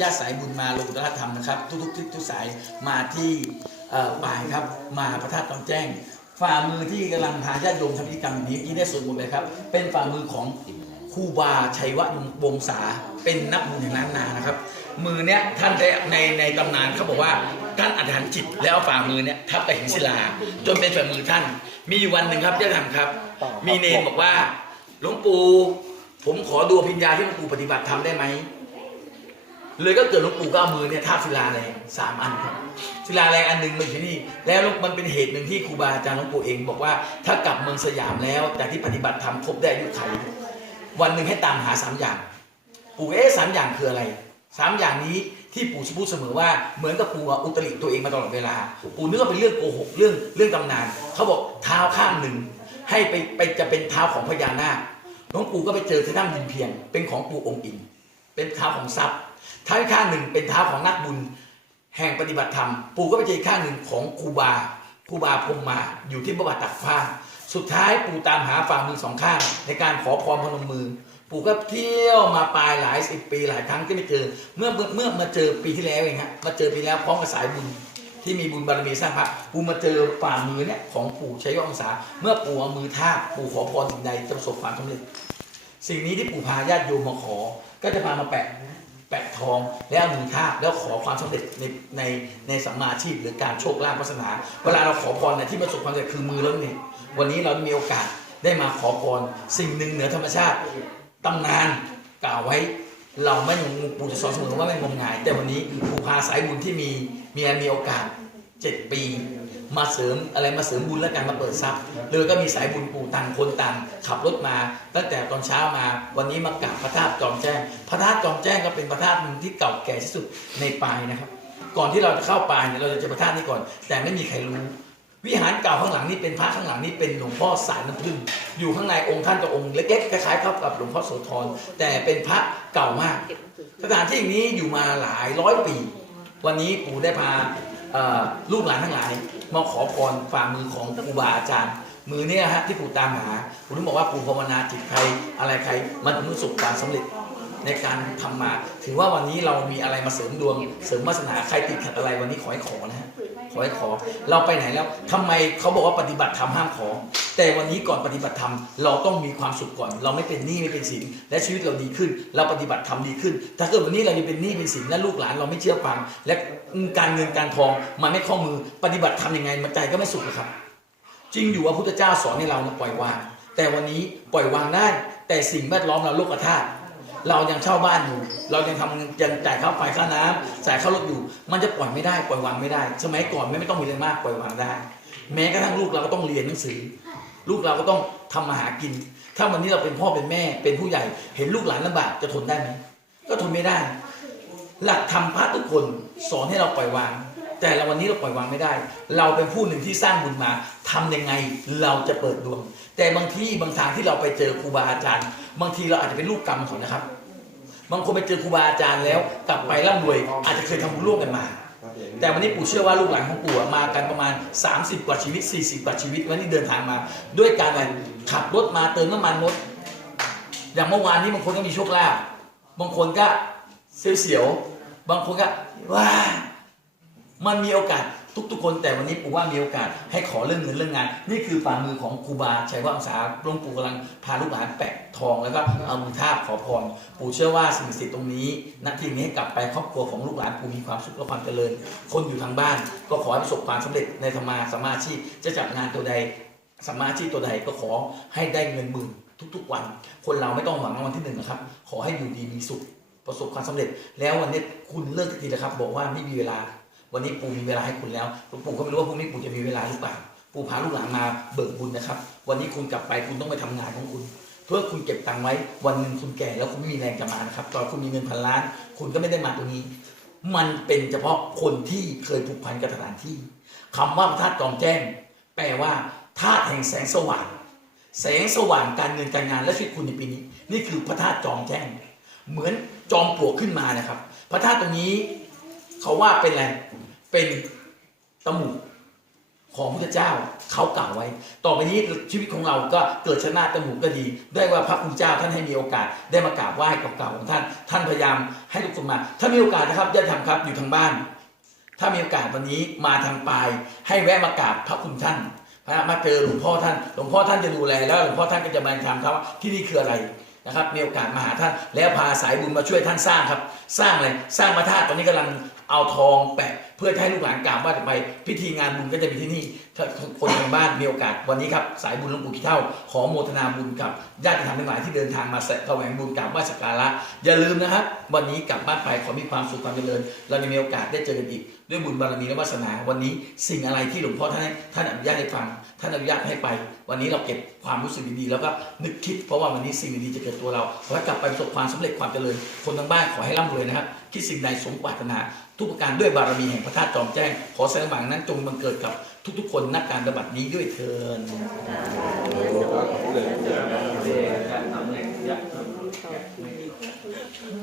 ญาติสายบุญมาลงตรธรรมนะครับ ทุกๆทิศทุกสายมาที่เอ่อป่ายครับ มาพระธาตุตอนแจ้ง ฝ่ามือที่กำลังพาญาติโยมทำพิธีกรรมอย่างนี้ที่ได้ส่วนบุญเลยครับ เป็นฝ่ามือของครูบาชัยวะวงศาเป็นนักบุญแห่งล้านนานะครับ มือเนี้ยท่านได้ในในตำนานเขาบอกว่าท่านอธิษฐานจิตแล้วฝ่ามือเนี้ยทับไปหินศิลา จนเป็นฝ่ามือท่าน มีอยู่วันหนึ่งครับญาติธรรมครับ มีเนรบอกว่าหลวงปู่ผมขอดูอภิญญาที่หลวงปู่ปฏิบัติทำได้ไหม เลยก็เกิดหลวงปู่ก็เอามือเนี่ยทาบศิลาแรงสามอันครับศิลาแรงอันหนึ่งมันอยู่ที่นี่แล้วมันเป็นเหตุหนึ่งที่ครูบาอาจารย์หลวงปู่เองบอกว่าถ้ากลับเมืองสยามแล้วจากที่ปฏิบัติธรรมครบได้อายุไขวันหนึ่งให้ตามหาสามอย่าง ปู่เอ๊สามอย่างคืออะไรสามอย่างนี้ที่ปู่พูดเสมอว่าเหมือนกับปู่อุตริตัวเองมาตลอดเวลา ปู่นึกว่าเป็นเรื่องโกหกเรื่องเรื่องตำนาน เขาบอกเท้าข้างหนึ่งให้ไปไปจะเป็นเท้าของพญานาคหลวงปู่ก็ไปเจอที่ถ้ำยินเพียง เป็นของปู่องค์อิน เป็นเท้าของทรัพย์ เท้าอีกข้างหนึ่งเป็นเท้าของนักบุญ แห่งปฏิบัติธรรม ปู่ก็ไปเจออีกข้างหนึ่งของครูบาครูบาพรหมมาอยู่ที่ประวัติตักฟ้าสุดท้ายปู่ตามหาฝ่ามือสองข้าง ในการขอพรพนมมือ ปู่ก็เที่ยวมาปลายหลายสิบปีหลายครั้งที่ไม่เจอเมื่อเมื่อเมื่อมาเจอปีที่แล้วเองฮะมาเจอปีแล้วพร้อมกับสายบุญที่มีบุญบารมีสร้างพระปู่มาเจอฝ่ามือเนี่ยของปู่ชัยวังศา เมื่อปู่เอามือทาปู่ขอพรสิ่งใดจะประสบความสำเร็จ สิ่งนี้ที่ปู่พาญาติโยมมาขอ ก็จะพามาแปะ ปะทองแล้วเอามือทาบแล้วขอความสำเร็จในในในสัมมาชีพหรือการโชคลาภวาสนา เวลาเราขอพรเนี่ยที่ประสบความสำเร็จคือมือแล้วเนี่ยวันนี้เรามีโอกาสได้มาขอพรสิ่งหนึ่งเหนือธรรมชาติตำนานกล่าวไว้เราไม่งมปู่จะสอนเสมอว่าไม่งมงาย แต่วันนี้ปู่พาสายบุญที่มีมีมีโอกาสเจ็ดปี มาเสริมอะไรมาเสริมบุญและการมาเปิดทรัพย์เลยก็มีสายบุญปู่ต่างคนต่างขับรถมา ตั้งแต่ตอนเช้ามาวันนี้มากราบพระธาตุจอมแจ้ง พระธาตุจอมแจ้งก็เป็นพระธาตุหนึ่งที่เก่าแก่ที่สุดในปายนะครับ ก่อนที่เราจะเข้าปายเนี่ยเราจะเจอพระธาตุนี้ก่อน แต่ไม่มีใครรู้ วิหารเก่าข้างหลังนี่เป็นพระข้างหลังนี่เป็นหลวงพ่อสายน้ำผึ้งอยู่ข้างในองค์ท่านกับองค์เล็กๆคล้ายๆกับหลวงพ่อโสธรแต่เป็นพระเก่ามากสถานที่นี้อยู่มาหลายร้อยปี วันนี้ปู่ได้พา ลูกหลานทั้งหลายมาขอพรฝ่ามือของครูบาอาจารย์ มือเนี่ยฮะที่ปู่ตามหาปู่ถึงบอกว่าปู่ภาวนาจิตใครอะไรใครมันถึงประสบความสำเร็จในการทำมา ถือว่าวันนี้เรามีอะไรมาเสริมดวง เสริมวาสนาใครติดขัดอะไรวันนี้ขอให้ขอนะฮะขอให้ขอ เราไปไหนแล้วทำไมเขาบอกว่าปฏิบัติธรรมห้ามขอ แต่วันนี้ก่อนปฏิบัติธรรมเราต้องมีความสุขก่อน เราไม่เป็นหนี้ไม่เป็นสินและชีวิตเราดีขึ้น เราปฏิบัติธรรมดีขึ้น ถ้าเกิดวันนี้เรายังเป็นหนี้เป็นสินและลูกหลานเราไม่เชื่อฟัง และการเงินการทองมันไม่ข้อมือปฏิบัติธรรมยังไงมันใจก็ไม่สุขครับ จริงอยู่ว่าพุทธเจ้าสอนให้เราปล่อยวาง แต่วันนี้ปล่อยวางได้แต่สิ่งแวดล้อมเราโลกธาตุเรายังเช่าบ้านอยู่ เรายังทำยังจ่ายค่าไฟค่าน้ำจ่ายค่ารถอยู่ มันจะปล่อยไม่ได้ ปล่อยวางไม่ได้ สมัยก่อนไม่ไม่ต้องมีอะไรมากปล่อยวางได้ แม้กระทั่งลูกเราก็ต้องเรียนหนังสือ ลูกเราก็ต้องทำมาหากิน ถ้าวันนี้เราเป็นพ่อเป็นแม่ เป็นผู้ใหญ่ เห็นลูกหลานลำบากจะทนได้ไหมก็ทนไม่ได้ หลักธรรมพระทุกคนสอนให้เราปล่อยวาง แต่ละวันนี้เราปล่อยวางไม่ได้ เราเป็นผู้หนึ่งที่สร้างบุญมาทำยังไงเราจะเปิดดวง แต่บางที่บางทางที่เราไปเจอครูบาอาจารย์ บางทีเราอาจจะเป็นลูกกรรมเขานะครับ บางคนไปเจอครูบาอาจารย์แล้วกลับไปร่ำรวย อาจจะเคยทำบุญร่วมกันมา แต่วันนี้ปู่เชื่อว่าลูกหลานของปู่มากันประมาณ 30 กว่าชีวิต 40 กว่าชีวิตวันนี้เดินทางมา ด้วยการอะไรขับรถมาเติมน้ำมันรถอย่างเมื่อวานนี้บางคนก็มีโชคลาภบางคนก็เสียวๆบางคนก็ว้ามันมีโอกาส ทุกๆคนแต่วันนี้ปู่ว่ามีโอกาสให้ขอเรื่องเงินเรื่องงาน นี่คือฝ่ามือของครูบาชัยวัฒน์สาหลวงปู่กำลังพาลูกหลานแปะทองแล้วก็เอามือทาบขอพรปู่เชื่อว่าสิ่งศักดิ์สิทธิ์ตรงนี้ณที่นี้กลับไปครอบครัวของลูกหลานปู่มีความสุขและความเจริญ คนอยู่ทางบ้าน ก็ขอให้ประสบความสำเร็จในธรรมาสมาชีพจะจัดงานตัวใดสมาชีพตัวใดก็ขอให้ได้เงินหมื่นทุกๆวัน คนเราไม่ต้องหวังรางวัลที่หนึ่งนะครับ ขอให้อยู่ดีมีสุขประสบความสำเร็จ แล้ววันนี้คุณเลิกทีแล้วครับ บอกว่าไม่มีเวลา วันนี้ปู่มีเวลาให้คุณแล้วปู่ก็ไม่รู้ว่าพรุ่งนี้ปู่จะมีเวลาหรือเปล่าปู่พาลูกหลานมาเบิกบุญนะครับ วันนี้คุณกลับไปคุณต้องไปทำงานของคุณ เพื่อคุณเก็บตังค์ไว้ วันหนึ่งคุณแก่แล้วคุณไม่มีแรงจะมานะครับ ตอนคุณมีเงินพันล้าน คุณก็ไม่ได้มาตรงนี้ มันเป็นเฉพาะคนที่เคยผูกพันกับสถานที่คำว่าพระธาตุจอมแจ้ง แปลว่าธาตุแห่งแสงสว่าง แสงสว่างการเงินการงานและชีวิตคุณในปีนี้ นี่คือพระธาตุจอมแจ้ง เหมือนจอมปลวกขึ้นมานะครับ พระธาตุตรงนี้ เขาว่าเป็นอะไร เป็นตะหมุของพระเจ้าเขากล่าวไว้ ต่อไปนี้ชีวิตของเราก็เกิดชนะตะหมูก็ดี ได้วยว่าพระคุณเจ้าท่านให้มีโอกาส ได้มากราบไหว้กับเก่าของท่าน ท่านพยายามให้ทุกคนมา ถ้ามีโอกาสนะครับญาติธรรมครับอยู่ทางบ้าน ถ้ามีโอกาสวันนี้มาทางปลาย ให้แวะมากราบพระคุณท่านพระมาเจอหลวงพ่อท่าน หลวงพ่อท่านจะดูแลแล้วหลวงพ่อท่านก็จะมาถามครับว่าที่นี่คืออะไร นะครับมีโอกาสมาหาท่าน แล้วพาสายบุญมาช่วยท่านสร้างครับ สร้างอะไรสร้างพระธาตุตอนนี้กำลังเอาทองแปะ เพื่อให้ลูกหลานกราบไหว้กันไปพิธีงานบุญก็จะมีที่นี่ถ้าคนทางบ้านมีโอกาสวันนี้ครับสายบุญหลวงปู่ขี้เท่า ขอโมทนาบุญกับญาติธรรมทั้งหลายที่เดินทางมาแสวงบุญกราบไหว้สักการะอย่าลืมนะครับ วันนี้กลับบ้านไปขอมีความสุขความเจริญ เราจะมีโอกาสได้เจอกันอีก ด้วยบุญบารมีและวาสนา วันนี้สิ่งอะไรที่หลวงพ่อท่านท่านอนุญาตให้ฟัง ท่านอนุญาตให้ไป วันนี้เราเก็บความรู้สึกดีๆแล้วก็นึกคิดเพราะว่าวันนี้สิ่งดีๆจะเกิดตัวเราขอให้กลับไปประสบความสำเร็จความเจริญ คนทั้งบ้านขอให้ร่ำรวยนะครับคิดสิ่งใดสมปรารถนา ทุกประการด้วยบารมีแห่งพระธาตุจอมแจ้ง ขอแสงหวังนั้นจงบังเกิดกับทุกๆ คนนักการปฏิบัตินี้ด้วยเถินสาธุ